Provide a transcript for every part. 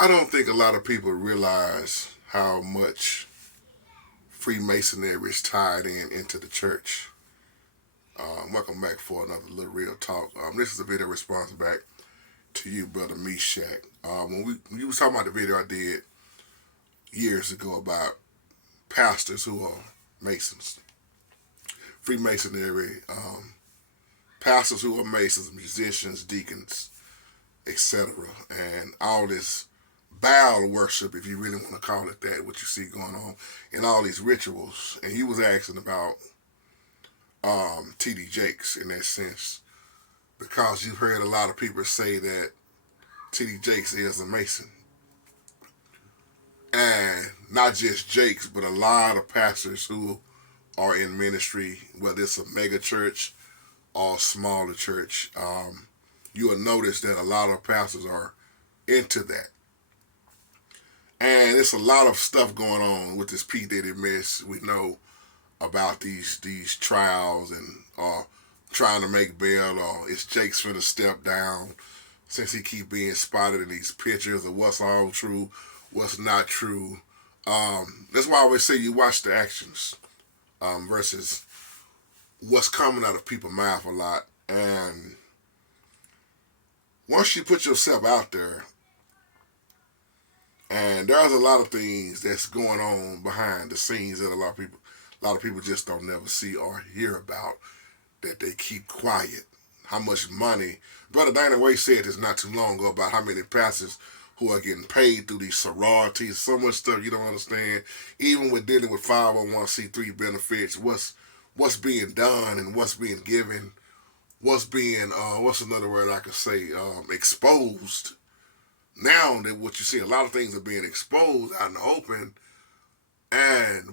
I don't think a lot of people realize how much Freemasonry is tied into the church. Welcome back for another little real talk. This is a video response back to you, brother Meshach. When you was talking about the video I did years ago about pastors who are Masons, Freemasonry, pastors who are Masons, musicians, deacons, etc., and all this Baal worship, if you really want to call it that, what you see going on in all these rituals. And he was asking about T.D. Jakes in that sense, because you've heard a lot of people say that T.D. Jakes is a Mason. And not just Jakes, but a lot of pastors who are in ministry, whether it's a mega church or a smaller church, you will notice that a lot of pastors are into that. And it's a lot of stuff going on with this P. Diddy mess. We know about these trials and trying to make bail, or is Jake's finna step down since he keep being spotted in these pictures of what's all true, what's not true. That's why I always say you watch the actions versus what's coming out of people's mouth a lot. And once you put yourself out there, and there's a lot of things that's going on behind the scenes that a lot of people just don't never see or hear about, that they keep quiet. How much money? Brother Dana Way said this not too long ago about how many pastors who are getting paid through these sororities, so much stuff you don't understand. Even with dealing with 501c3 benefits, what's being done and what's being given, what's being what's another word I could say, exposed. Now that what you see, a lot of things are being exposed out in the open,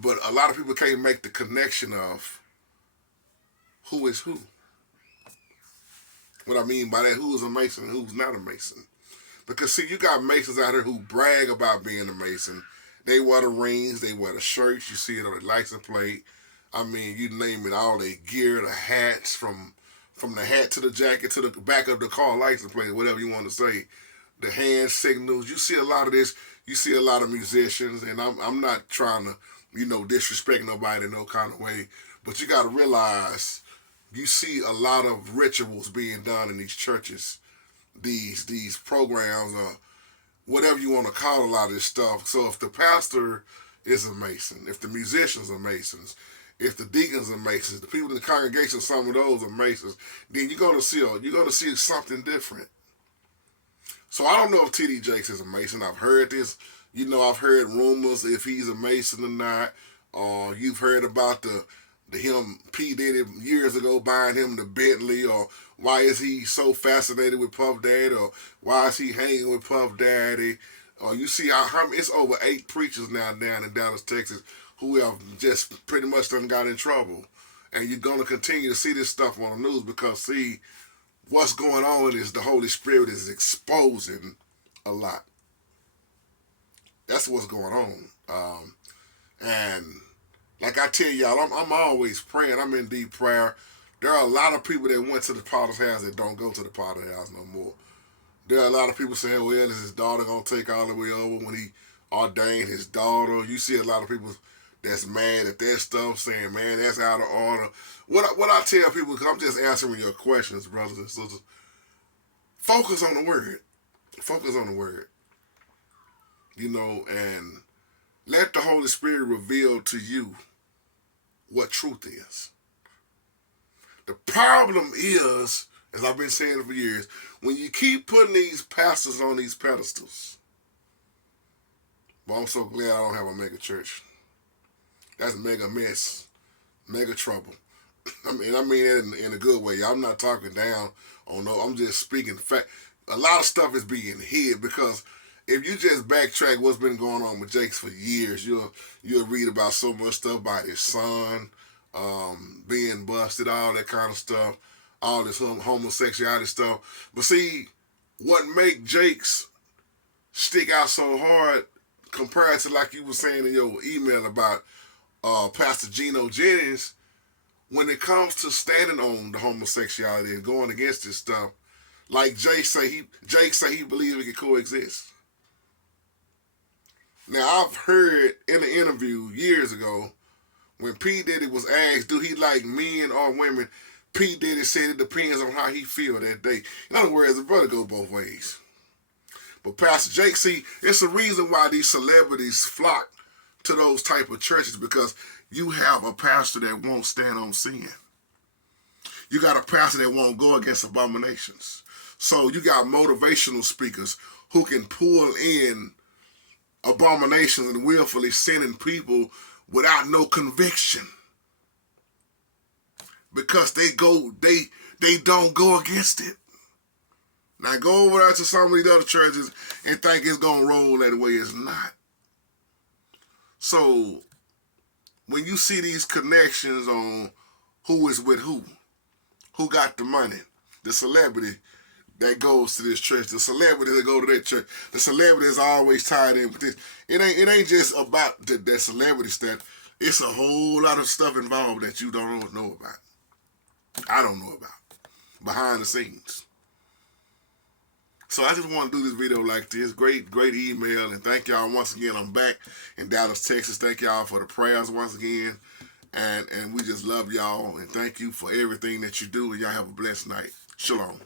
but a lot of people can't make the connection of who is who. What I mean by that, who is a Mason and who's not a Mason. Because see, you got Masons out here who brag about being a Mason. They wear the rings, they wear the shirts, you see it on the license plate. I mean, you name it, all their gear, the hats, from the hat to the jacket to the back of the car license plate, whatever you want to say. The hand signals. You see a lot of this. You see a lot of musicians, and I'm not trying to, disrespect nobody in no kind of way, but you got to realize you see a lot of rituals being done in these churches, these programs, or whatever you want to call a lot of this stuff. So if the pastor is a Mason, if the musicians are Masons, if the deacons are Masons, the people in the congregation, some of those are Masons, then you're gonna see something different. So I don't know if T.D. Jakes is a Mason. I've heard this. I've heard rumors if he's a Mason or not. Or you've heard about the him P. Diddy years ago buying him the Bentley, or why is he so fascinated with Puff Daddy, or why is he hanging with Puff Daddy. Or you see how it's over 8 preachers now down in Dallas, Texas, who have just pretty much done got in trouble. And you're going to continue to see this stuff on the news because, see, what's going on is the Holy Spirit is exposing a lot. That's what's going on. And like I tell y'all, I'm always praying. I'm in deep prayer. There are a lot of people that went to the Potter's house that don't go to the Potter's house no more. There are a lot of people saying, well, is his daughter going to take all the way over when he ordained his daughter? You see a lot of people that's mad at that stuff, saying, man, that's out of order. What I tell people, because I'm just answering your questions, brothers and sisters, focus on the word. Focus on the word. And let the Holy Spirit reveal to you what truth is. The problem is, as I've been saying for years, when you keep putting these pastors on these pedestals. Well, I'm so glad I don't have a mega church. That's a mega mess, mega trouble. I mean it in a good way. I'm not talking down on no. I'm just speaking fact. A lot of stuff is being hid because if you just backtrack what's been going on with Jakes for years, you'll read about so much stuff about his son being busted, all that kind of stuff, all this homosexuality stuff. But see, what make Jakes stick out so hard compared to, like you were saying in your email about Pastor Geno Jennings, when it comes to standing on the homosexuality and going against this stuff, like Jake say he believes it can coexist. Now, I've heard in an interview years ago when P. Diddy was asked, do he like men or women? P. Diddy said it depends on how he feel that day. In other words, the brother go both ways. But Pastor Jake, see, it's the reason why these celebrities flock to those type of churches, because you have a pastor that won't stand on sin. You got a pastor that won't go against abominations. So you got motivational speakers who can pull in abominations and willfully sinning people without no conviction, because they don't go against it. Now go over there to some of these other churches and think it's gonna roll that way. It's not. So when you see these connections on who is with who got the money, the celebrity that goes to this church, the celebrity that go to that church, the celebrity is always tied in with this. It ain't just about that celebrity stuff. It's a whole lot of stuff involved that you don't know about. I don't know about behind the scenes. So I just want to do this video like this. Great email, and thank y'all once again. I'm back in Dallas, Texas. Thank y'all for the prayers once again, and we just love y'all, and thank you for everything that you do, and y'all have a blessed night. Shalom.